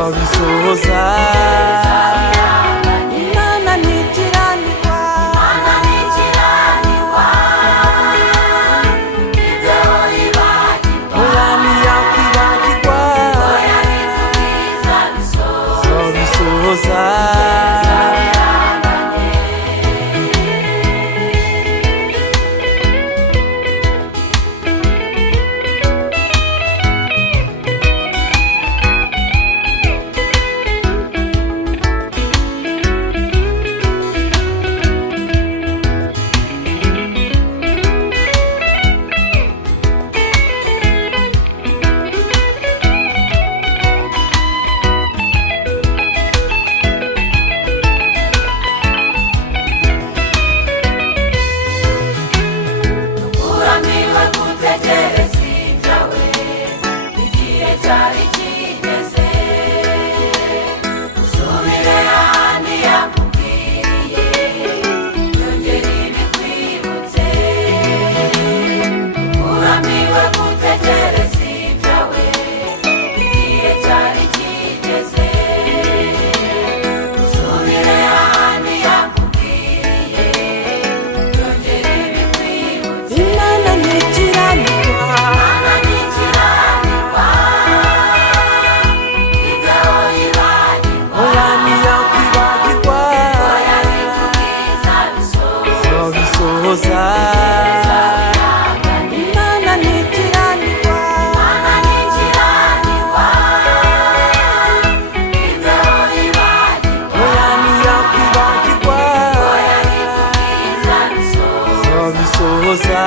nzabisohoza. Imana ntikiranirwa, ibyo yibagirwa, oya ntiyakwibagirwa, nzabisohoza. uramiwe gutegereza ibyawe, igihe cyari kigeze, usubire ahandi yakubwiye, yongere ibikwibutse. uramiwe gutegereza ibyawe, igihe cyari kigeze, usubire ahandi yakubwiye, yongere ibikwibutse. Imana ntikiranirwa, Imana ntikiranirwa, ibyo yibagirwa, oya ntiyakwibagirwa, oya nitubwiza bisohoza. nzabisohoza. Imana ntikiranirwa, Imana ntikiranirwa, ibyo yibagirwa, oya ntiyakwibagirwa, oya nitubwiza bisohoza. nzabisohoza.